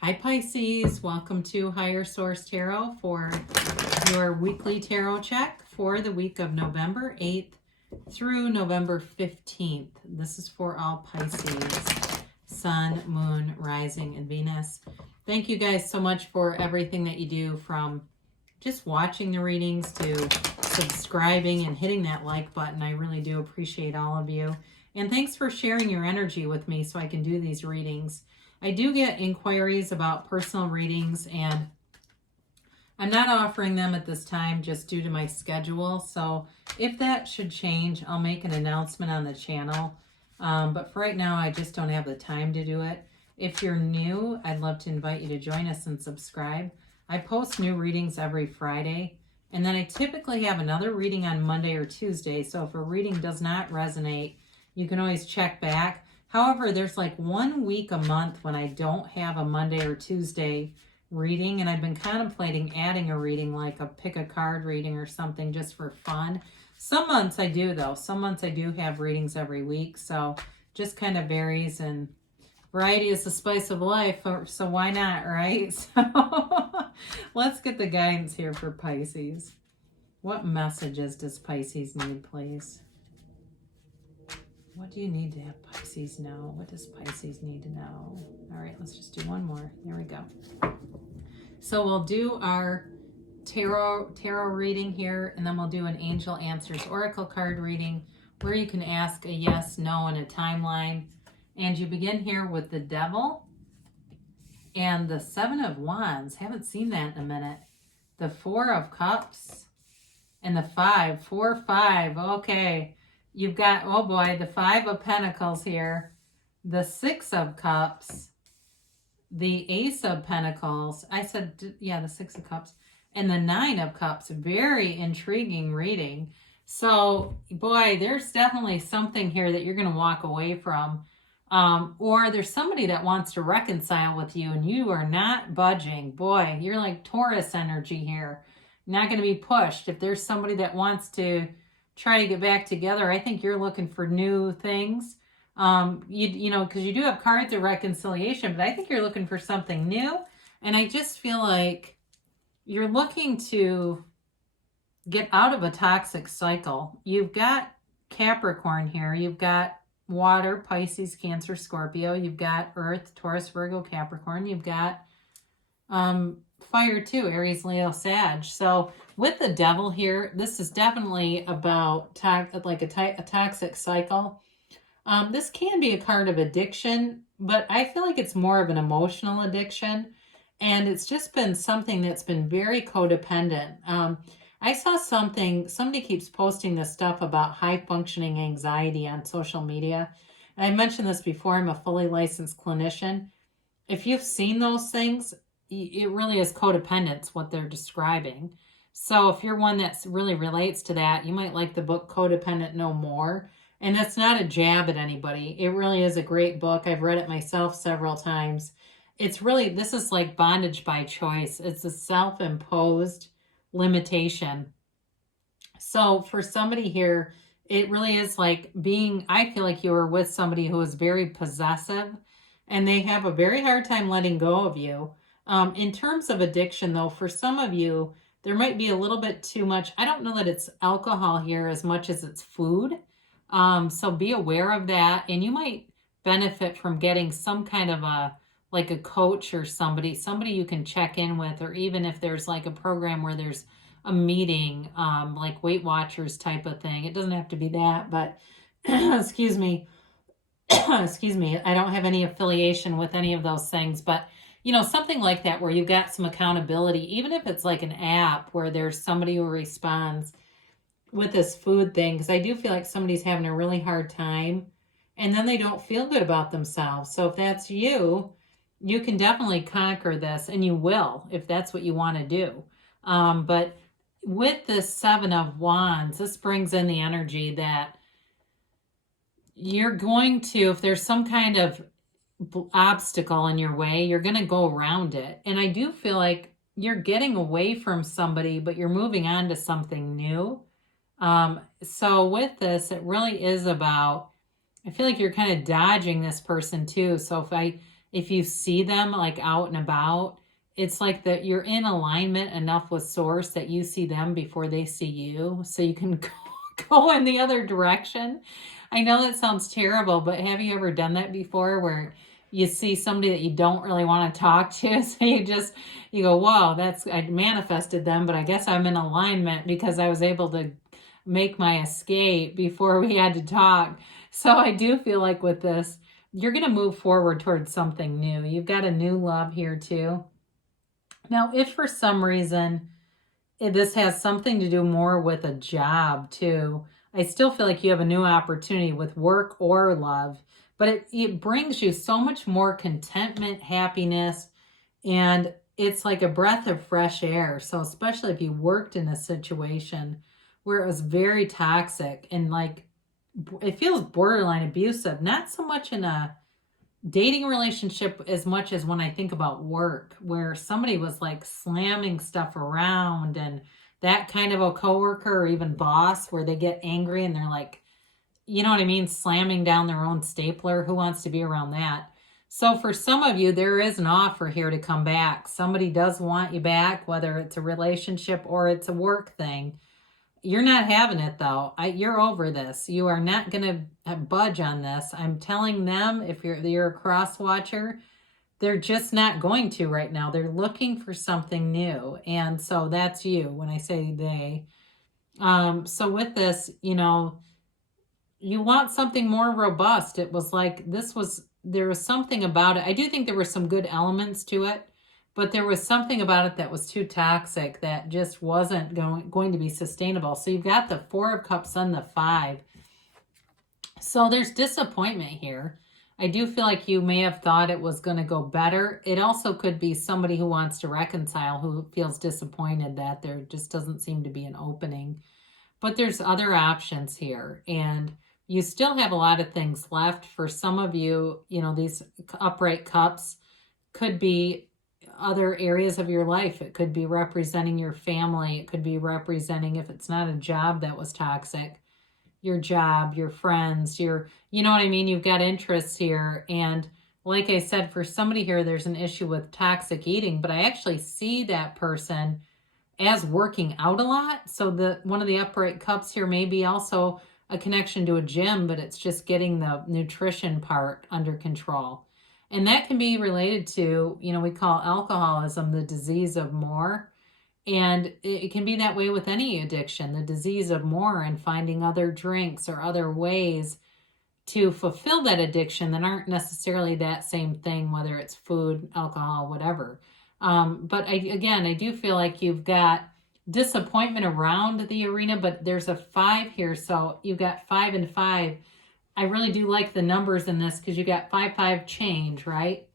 Hi Pisces, welcome to Higher Source Tarot for your weekly tarot check for the week of November 8th through November 15th. This is for all Pisces, Sun, Moon, Rising, and Venus. Thank you guys so much for everything that you do, from just watching the readings to subscribing and hitting that like button. I really do appreciate all of you. And thanks for sharing your energy with me so I can do these readings. I do get inquiries about personal readings, and I'm not offering them at this time just due to my schedule. So if that should change, I'll make an announcement on the channel. But for right now, I just don't have the time to do it. If you're new, I'd love to invite you to join us and subscribe. I post new readings every Friday, and then I typically have another reading on Monday or Tuesday. So if a reading does not resonate, you can always check back. However, there's like 1 week a month when I don't have a Monday or Tuesday reading, and I've been contemplating adding a reading, like a pick a card reading or something, just for fun. Some months I do, though. Some months I do have readings every week, so just kind of varies, and variety is the spice of life, so why not, right? So let's get the guidance here for Pisces. What messages does Pisces need, please? What do you need to have Pisces know? What does Pisces need to know? All right, let's just do one more. There we go. So we'll do our tarot reading here, and then we'll do an Angel Answers Oracle card reading where you can ask a yes, no, and a timeline. And you begin here with the Devil and the Seven of Wands. Haven't seen that in a minute. The Four of Cups and the 5. 4, 5. Okay. You've got, oh boy, the 5 of Pentacles here, the 6 of Cups, the Ace of Pentacles. I said, yeah, the 6 of Cups, and the 9 of Cups. Very intriguing reading. So, boy, there's definitely something here that you're going to walk away from. Or there's somebody that wants to reconcile with you, and you are not budging. Boy, you're like Taurus energy here. Not going to be pushed. If there's somebody that wants to try to get back together, I think you're looking for new things. You know, because you do have cards of reconciliation, but I think you're looking for something new. And I just feel like you're looking to get out of a toxic cycle. You've got Capricorn here. You've got water, Pisces, Cancer, Scorpio. You've got Earth, Taurus, Virgo, Capricorn. You've got fire too, Aries, Leo, Sag. So with the Devil here, this is definitely about a toxic cycle. This can be a card of addiction, but I feel like it's more of an emotional addiction, and it's just been something that's been very codependent. I saw somebody keeps posting this stuff about high functioning anxiety on social media. And I mentioned this before, I'm a fully licensed clinician. If you've seen those things, it really is codependence, what they're describing. So if you're one that really relates to that, you might like the book Codependent No More. And that's not a jab at anybody. It really is a great book. I've read it myself several times. It's really, this is like bondage by choice. It's a self-imposed limitation. So for somebody here, it really is like I feel like you were with somebody who is very possessive, and they have a very hard time letting go of you. In terms of addiction, though, for some of you, there might be a little bit too much. I don't know that it's alcohol here as much as it's food. So be aware of that. And you might benefit from getting some kind of a coach or somebody you can check in with, or even if there's like a program where there's a meeting, like Weight Watchers type of thing. It doesn't have to be that, but excuse me. Excuse me. I don't have any affiliation with any of those things, but you know, something like that where you've got some accountability, even if it's like an app where there's somebody who responds with this food thing, because I do feel like somebody's having a really hard time and then they don't feel good about themselves. So if that's you, you can definitely conquer this, and you will if that's what you want to do. But with this 7 of Wands, this brings in the energy that you're going to, if there's some kind of obstacle in your way, you're going to go around it. And I do feel like you're getting away from somebody, but you're moving on to something new. So with this, it really is about, I feel like you're kind of dodging this person too. So if you see them like out and about, it's like that you're in alignment enough with source that you see them before they see you, so you can go in the other direction. I know that sounds terrible, but have you ever done that before where you see somebody that you don't really want to talk to? So you go, whoa, I manifested them, but I guess I'm in alignment because I was able to make my escape before we had to talk. So I do feel like with this, you're going to move forward towards something new. You've got a new love here too. Now, if for some reason this has something to do more with a job too, I still feel like you have a new opportunity with work or love, but it brings you so much more contentment, happiness, and it's like a breath of fresh air. So especially if you worked in a situation where it was very toxic and like it feels borderline abusive, not so much in a dating relationship as much as when I think about work, where somebody was like slamming stuff around, and that kind of a coworker or even boss where they get angry and they're like, you know what I mean, slamming down their own stapler. Who wants to be around that? So for some of you, there is an offer here to come back. Somebody does want you back, whether it's a relationship or it's a work thing. You're not having it though. You're over this. You are not going to budge on this. I'm telling them, if you're a cross watcher, they're just not going to right now. They're looking for something new. And so that's you when I say they. So with this, you know, you want something more robust. It was like there was something about it. I do think there were some good elements to it, but there was something about it that was too toxic that just wasn't going to be sustainable. So you've got the Four of Cups and the Five. So there's disappointment here. I do feel like you may have thought it was going to go better. It also could be somebody who wants to reconcile, who feels disappointed that there just doesn't seem to be an opening. But there's other options here, and you still have a lot of things left. For some of you, you know, these upright cups could be other areas of your life. It could be representing your family. It could be representing, if it's not a job that was toxic, your job, your friends, you know what I mean? You've got interests here. And like I said, for somebody here, there's an issue with toxic eating, but I actually see that person as working out a lot. So one of the upright cups here may be also a connection to a gym, but it's just getting the nutrition part under control. And that can be related to, you know, we call alcoholism the disease of more. And it can be that way with any addiction, the disease of more, and finding other drinks or other ways to fulfill that addiction that aren't necessarily that same thing, whether it's food, alcohol, whatever. But I do feel like you've got disappointment around the arena, but there's a 5 here. So you've got 5 and 5. I really do like the numbers in this because you got 5, 5 change, right?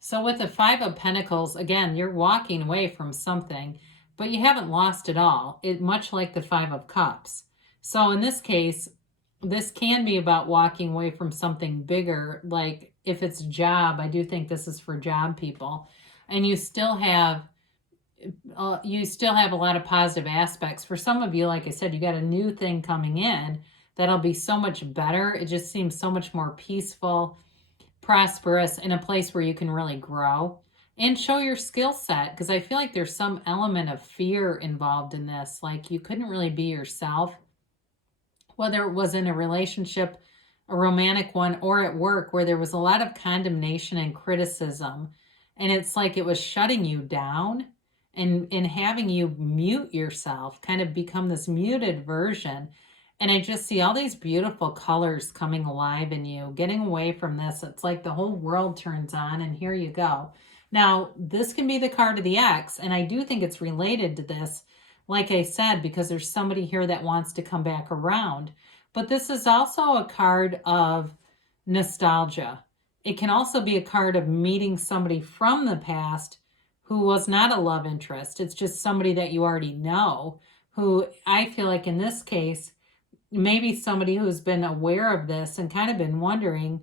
So with the 5 of Pentacles, again, you're walking away from something, but you haven't lost it all. Much like the 5 of Cups. So in this case, this can be about walking away from something bigger. Like if it's a job, I do think this is for job people. And you still have a lot of positive aspects. For some of you, like I said, you got a new thing coming in that'll be so much better. It just seems so much more peaceful, prosperous, in a place where you can really grow and show your skill set. Because I feel like there's some element of fear involved in this. Like you couldn't really be yourself, whether it was in a relationship, a romantic one, or at work, where there was a lot of condemnation and criticism. And it's like it was shutting you down and having you mute yourself, kind of become this muted version. And I just see all these beautiful colors coming alive in you, getting away from this. It's like the whole world turns on, and here you go. Now, this can be the card of the X, and I do think it's related to this, like I said, because there's somebody here that wants to come back around. But this is also a card of nostalgia. It can also be a card of meeting somebody from the past who was not a love interest. It's just somebody that you already know, who I feel like in this case, maybe somebody who's been aware of this and kind of been wondering,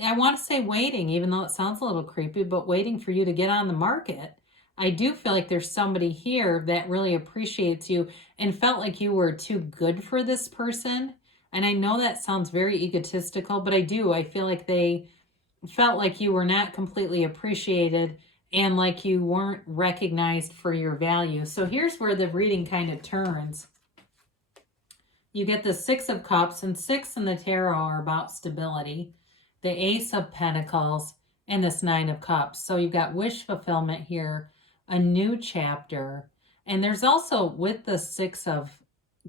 I want to say waiting, even though it sounds a little creepy, but waiting for you to get on the market. I do feel like there's somebody here that really appreciates you and felt like you were too good for this person. And I know that sounds very egotistical, but I feel like they felt like you were not completely appreciated and like you weren't recognized for your value. So here's where the reading kind of turns. You get the Six of Cups, and six in the tarot are about stability. The Ace of Pentacles and this Nine of Cups. So you've got wish fulfillment here, a new chapter. And there's also, with the Six of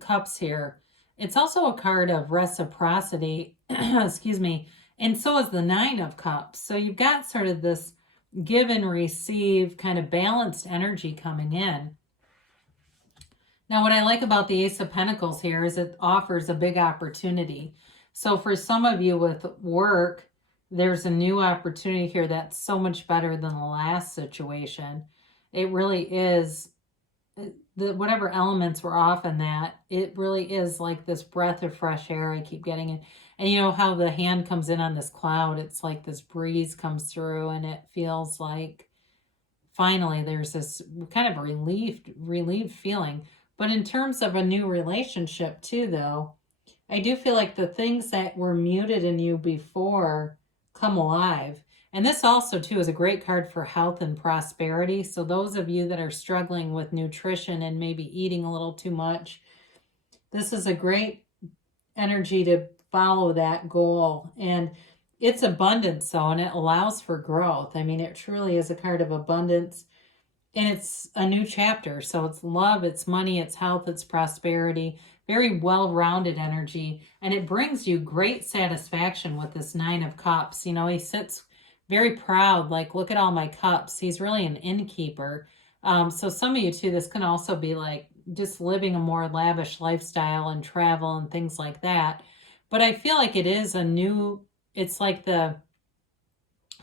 Cups here, it's also a card of reciprocity, excuse me, and so is the Nine of Cups. So you've got sort of this give and receive kind of balanced energy coming in. Now, what I like about the Ace of Pentacles here is it offers a big opportunity. So for some of you with work, there's a new opportunity here that's so much better than the last situation. It really is, whatever elements were off in that, it really is like this breath of fresh air. I keep getting it. And you know how the hand comes in on this cloud, it's like this breeze comes through and it feels like finally there's this kind of relieved feeling. But in terms of a new relationship too, though, I do feel like the things that were muted in you before come alive. And this also too is a great card for health and prosperity. So those of you that are struggling with nutrition and maybe eating a little too much, this is a great energy to follow that goal. And it's abundance though, and it allows for growth. I mean, it truly is a card of abundance. And it's a new chapter. So it's love, it's money, it's health, it's prosperity. Very well-rounded energy. And it brings you great satisfaction with this Nine of Cups. You know, he sits very proud, like, look at all my cups. He's really an innkeeper. So some of you too, this can also be like just living a more lavish lifestyle and travel and things like that. But I feel like it is a new, it's like the,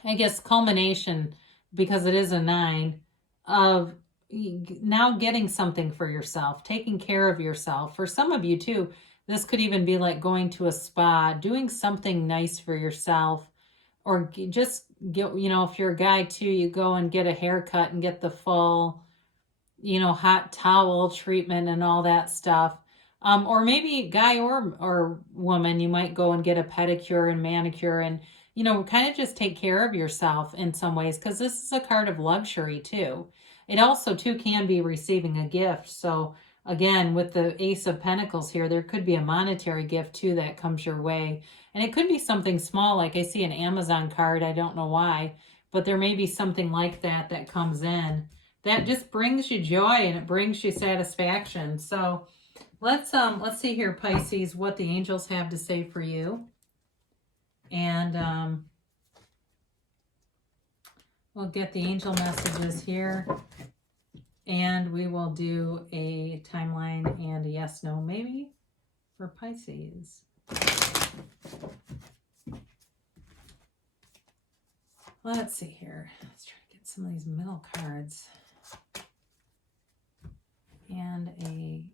I guess, culmination, because it is a 9, of now getting something for yourself, taking care of yourself. For some of you too, this could even be like going to a spa, doing something nice for yourself, or just get, you know, if you're a guy too, you go and get a haircut and get the full, you know, hot towel treatment and all that stuff. Or maybe guy or woman, you might go and get a pedicure and manicure and, you know, kind of just take care of yourself in some ways, because this is a card of luxury too. It also too can be receiving a gift. So again, with the Ace of Pentacles here, there could be a monetary gift too that comes your way. And it could be something small, like I see an Amazon card, I don't know why, but there may be something like that that comes in that just brings you joy and it brings you satisfaction. So let's see here, Pisces, what the angels have to say for you. And we'll get the angel messages here, and we will do a timeline and a yes, no, maybe for Pisces. Let's see here. Let's try to get some of these middle cards. And a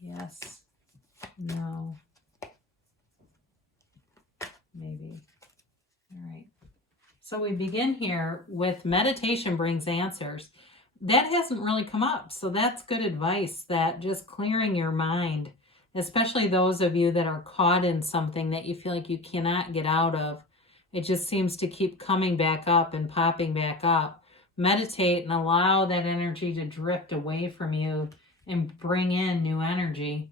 yes, no, maybe. All right. So we begin here with meditation brings answers. That hasn't really come up. So that's good advice, that just clearing your mind, especially those of you that are caught in something that you feel like you cannot get out of. It just seems to keep coming back up and popping back up. Meditate and allow that energy to drift away from you and bring in new energy.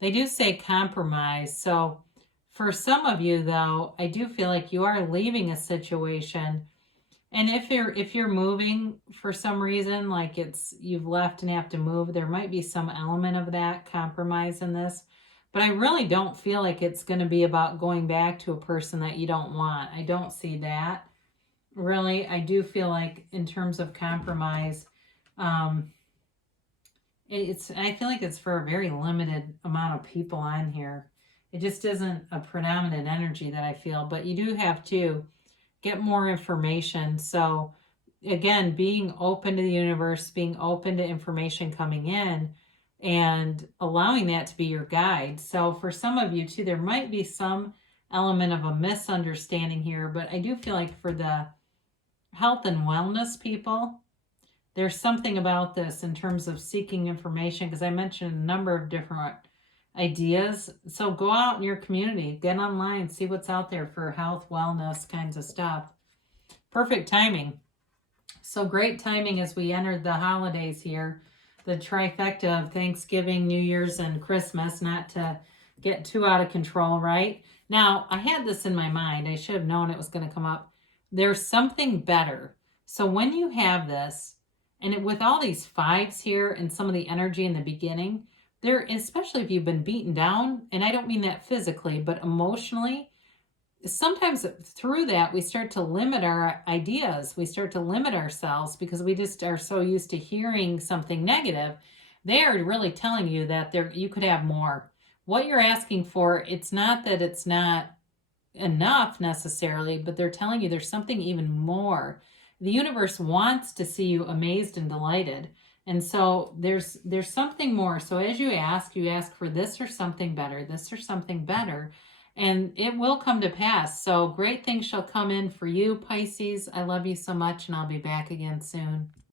They do say compromise. So for some of you, though, I do feel like you are leaving a situation. And if you're moving for some reason, like you've left and have to move, there might be some element of that compromise in this. But I really don't feel like it's going to be about going back to a person that you don't want. I don't see that. Really, I do feel like in terms of compromise, I feel like it's for a very limited amount of people on here. It just isn't a predominant energy that I feel, but you do have to get more information. So again, being open to the universe, being open to information coming in, and allowing that to be your guide. So for some of you too, there might be some element of a misunderstanding here, but I do feel like for the health and wellness people, there's something about this in terms of seeking information, because I mentioned a number of different ideas. So go out in your community, get online, see what's out there for health, wellness kinds of stuff. Perfect timing. So great timing as we enter the holidays here. The trifecta of Thanksgiving, New Year's, and Christmas, not to get too out of control, right? Now, I had this in my mind. I should have known it was going to come up. There's something better. So when you have this, and with all these fives here and some of the energy in the beginning, there, especially if you've been beaten down, and I don't mean that physically, but emotionally, sometimes through that we start to limit our ideas. We start to limit ourselves because we just are so used to hearing something negative. They are really telling you that you could have more. What you're asking for, it's not that it's not enough necessarily, but they're telling you there's something even more. The universe wants to see you amazed and delighted. And so there's something more. So as you ask for this or something better, this or something better, and it will come to pass. So great things shall come in for you, Pisces. I love you so much, and I'll be back again soon.